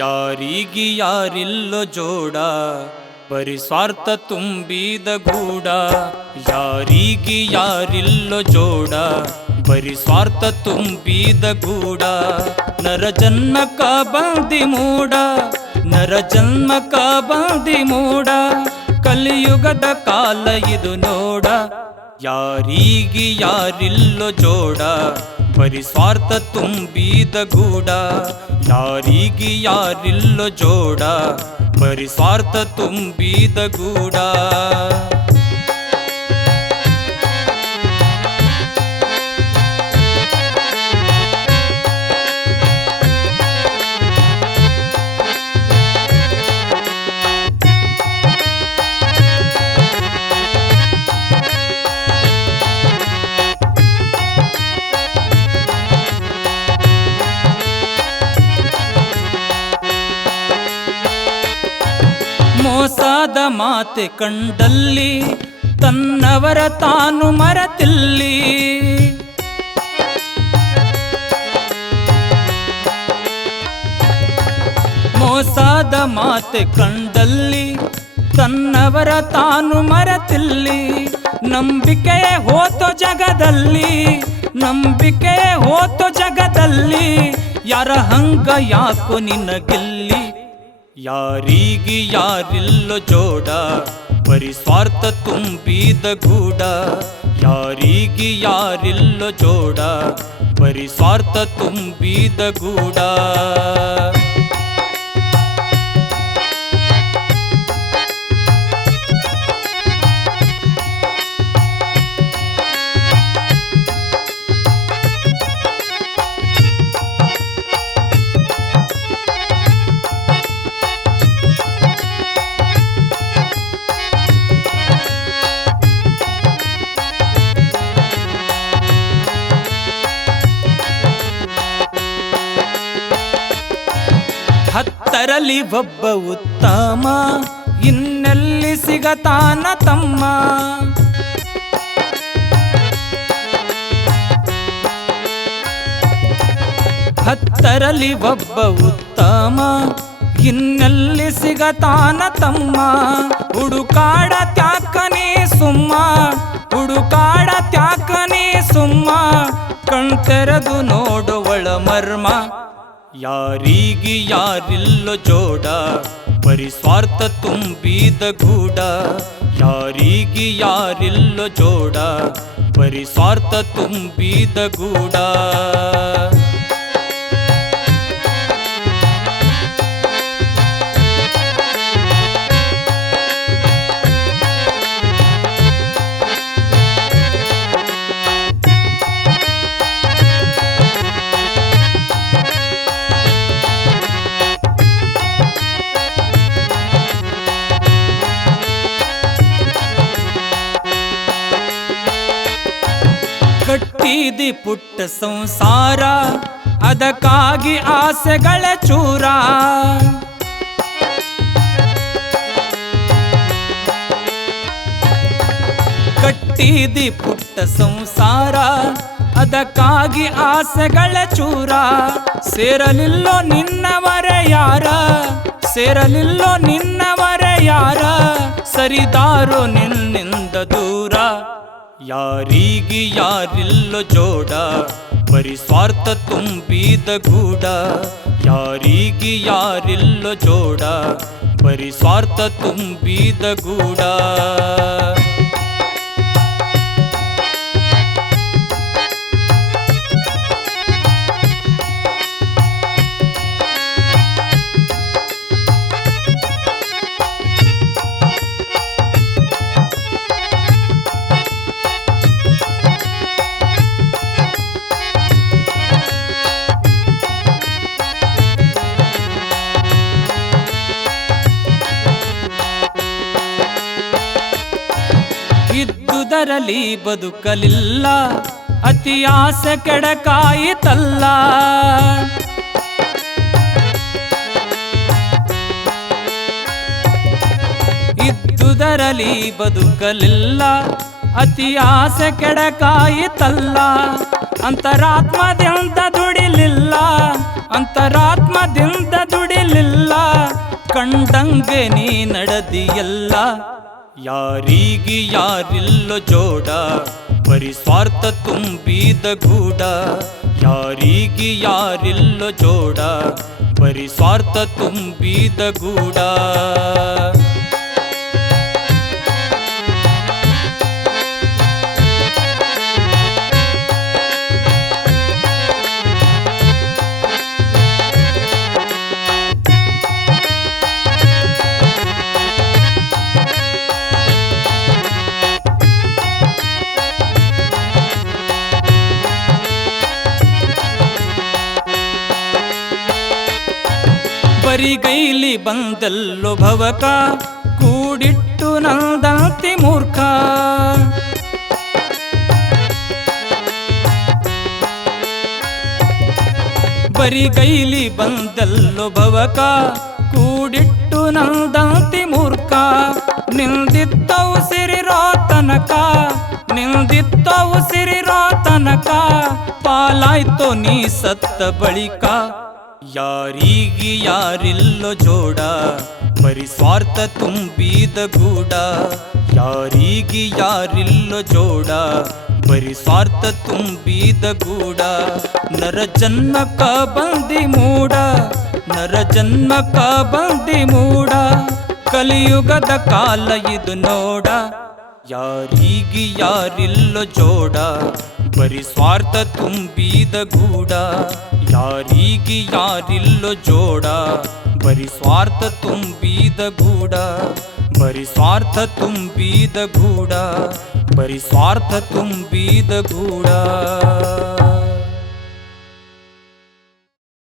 ಯಾರಿಗೆ ಯಾರಿಲ್ಲೋ ಜೋಡ ಬರಿ ಸ್ವಾರ್ಥ ತುಂಬಿದ ಗೂಡ. ಯಾರಿಗೆ ಯಾರಿಲ್ಲೋ ಜೋಡ ಬರಿ ಸ್ವಾರ್ಥ ತುಂಬಿದ ಗೂಡ. ನರ ಜನ್ಮಕ ಬಂದಿ ಮೂಡ, ನರ ಜನ್ಮಕ ಬಂದಿ ಮೂಡ. ಕಲಿಯುಗದ ಕಾಲ ಇದು ನೋಡ. ಯಾರಿಗೆ ಯಾರಿಲ್ಲೋ ಜೋಡ ಬರಿ ಸ್ವಾರ್ಥ ತುಂಬಿದ ಗೂಡ. ಯಾರಿಗೆ ಯಾರಿಲ್ಲೋ ಜೋಡ ಬರಿ ಸ್ವಾರ್ಥ ತುಂಬಿದ ಗೂಡ. ಮೋಸದ ಮಾತೆ ಕಂಡಲ್ಲಿ ತನ್ನವರ ತಾನು ಮರೆತಿಲ್ಲಿ. ಮೋಸದ ಮಾತೆ ಕಂಡಲ್ಲಿ ತನ್ನವರ ತಾನು ಮರೆತಿಲ್ಲಿ. ನಂಬಿಕೆ ಹೋತೋ ಜಗದಲ್ಲಿ, ನಂಬಿಕೆ ಹೋತೋ ಜಗದಲ್ಲಿ. ಯಾರ ಹಂಗ ಯಾಕೋ ನಿನಗಿಲ್ಲಿ. ಯಾರಿಗೆ ಯಾರಿಲ್ಲೋ ಜೋಡ ಬರಿ ಸ್ವಾರ್ಥ ತುಂಬಿದ ಗೂಡ. ಯಾರಿಗೆ ಯಾರಿಲ್ಲೋ ಜೋಡ ಬರಿ ಸ್ವಾರ್ಥ ತುಂಬಿದ ಗೂಡ. ಹತ್ತರಲ್ಲಿ ಒಬ್ಬ ಉತ್ತಮ, ಇನ್ನೆಲ್ಲಿ ಸಿಗತಾನ ತಮ್ಮ. ಹತ್ತರಲ್ಲಿ ಒಬ್ಬ ಉತ್ತಮ, ಇನ್ನೆಲ್ಲಿ ಸಿಗತಾನ ತಮ್ಮ. ಹುಡುಕಾಡ ತ್ಯಾಕನೇ ಸುಮ್ಮ, ಹುಡುಕಾಡ ತ್ಯಾಕನೇ ಸುಮ್ಮ. ಕಣ್ತೆರೆದು ನೋಡುವಳ ಮರ್ಮ. ಯಾರಿಗೆ ಯಾರಿಲ್ಲೋ ಜೋಡ ಬರಿ ಸ್ವಾರ್ಥ ತುಂಬಿದ ಗೂಡ. ಯಾರಿಗೆ ಯಾರಿಲ್ಲೋ ಜೋಡ ಬರಿ ಸ್ವಾರ್ಥ ತುಂಬಿದ ಗೂಡ. ಕಟ್ಟಿದಿ ಪುಟ್ಟ ಸಂಸಾರ, ಅದಕ್ಕಾಗಿ ಆಸೆಗಳ ಚೂರ. ಕಟ್ಟಿದಿ ಪುಟ್ಟ ಸಂಸಾರ, ಅದಕ್ಕಾಗಿ ಆಸೆಗಳ ಚೂರ. ಸೇರಲಿಲ್ಲೋ ನಿನ್ನವರೇ ಯಾರ, ಸೇರಲಿಲ್ಲೋ ನಿನ್ನವರೇ ಯಾರ. ಸರಿದಾರೋ ನಿನ್ನಿಂದ ದೂರ. ಯಾರಿಗೆ ಯಾರಿಲ್ಲೋ ಜೋಡ ಬರಿ ಸ್ವಾರ್ಥ ತುಂಬಿದ ಗೂಡ. ಯಾರಿಗೆ ಯಾರಿಲ್ಲೋ ಜೋಡ ಬರಿ ಸ್ವಾರ್ಥ ತುಂಬಿದ ಗೂಡ. ಇದ್ದುದರಲ್ಲಿ ಬದುಕಲಿಲ್ಲ, ಅತಿ ಆಸೆ ಕೆಡಕಾಯಿತಲ್ಲ. ಇದ್ದುದರಲ್ಲಿ ಬದುಕಲಿಲ್ಲ, ಅತಿ ಆಸೆ ಕೆಡಕಾಯಿತಲ್ಲ. ಅಂತರಾತ್ಮದಿಂದ ದುಡಿಲಿಲ್ಲ, ಅಂತರಾತ್ಮದಿಂದ ದುಡಿಲಿಲ್ಲ. ಕೇಳಲಿಲ್ಲ, ಕಂಡಂಗೆ ನೀ ನಡೆದಿಯಲ್ಲ. ಯಾರಿಗೆ ಯಾರಿಲ್ಲೋ ಜೋಡ, ಬರೀ ಸ್ವಾರ್ಥ ತುಂಬಿದ ಗೂಡ. ಯಾರಿಗೆ ಯಾರಿಲ್ಲೋ ಜೋಡ, ಬರೀ ಸ್ವಾರ್ಥ ತುಂಬಿದ ಗೂಡ. ಬರಿಗೈಲಿ ಬಂದಲ್ಲೋ ಭವಕ, ಕೂಡಿಟ್ಟು ನಂದಂತಿ ಮೂರ್ಖ. ಬರಿಗೈಲಿ ಬಂದಲ್ಲೋ ಭವಕ, ಕೂಡಿಟ್ಟು ನಂದಂತಿ ಮೂರ್ಖ. ನಿಂದಿತ್ತವು ಸಿರಿರೋ ತನಕ, ನಿಂದಿತ್ತವು ಸಿರಿರೋ ತನಕ, ಪಾಲಾಯ್ತೋ ನೀ ಸತ್ತ ಬಳಿಕ. ಯಾರಿಗೆ ಯಾರಿಲ್ಲೋ ಜೋಡ, ಬರೀ ಸ್ವಾರ್ಥ ತುಂಬಿದ ಗೂಡ. ಯಾರಿಗೆ ಯಾರಿಲ್ಲೋ ಜೋಡ, ಬರೀ ಸ್ವಾರ್ಥ ತುಂಬಿದ ಗೂಡ. ನರ ಜನ್ಮಕ್ಕ ಬಂದಿ ಮೂಡ, ನರ ಜನ್ಮಕ್ಕ ಬಂದಿ ಮೂಡ. ಕಲಿಯುಗದ ಕಾಲ ಇದು ನೋಡ. ಯಾರಿಗೆ ಯಾರಿಲ್ಲೋ ಜೋಡ, ಬರೀ ಸ್ವಾರ್ಥ ತುಂಬಿದ ಗೂಡ. ಯಾರಿಗೆ ಯಾರಿಲ್ಲೋ ಜೋಡ, ಬರೀ ಸ್ವಾರ್ಥ ತುಂಬಿದ ಗೂಡ. ಬರೀ ಸ್ವಾರ್ಥ ತುಂಬಿದ ಗೂಡ, ಬರೀ ಸ್ವಾರ್ಥ ತುಂಬಿದ ಗೂಡ.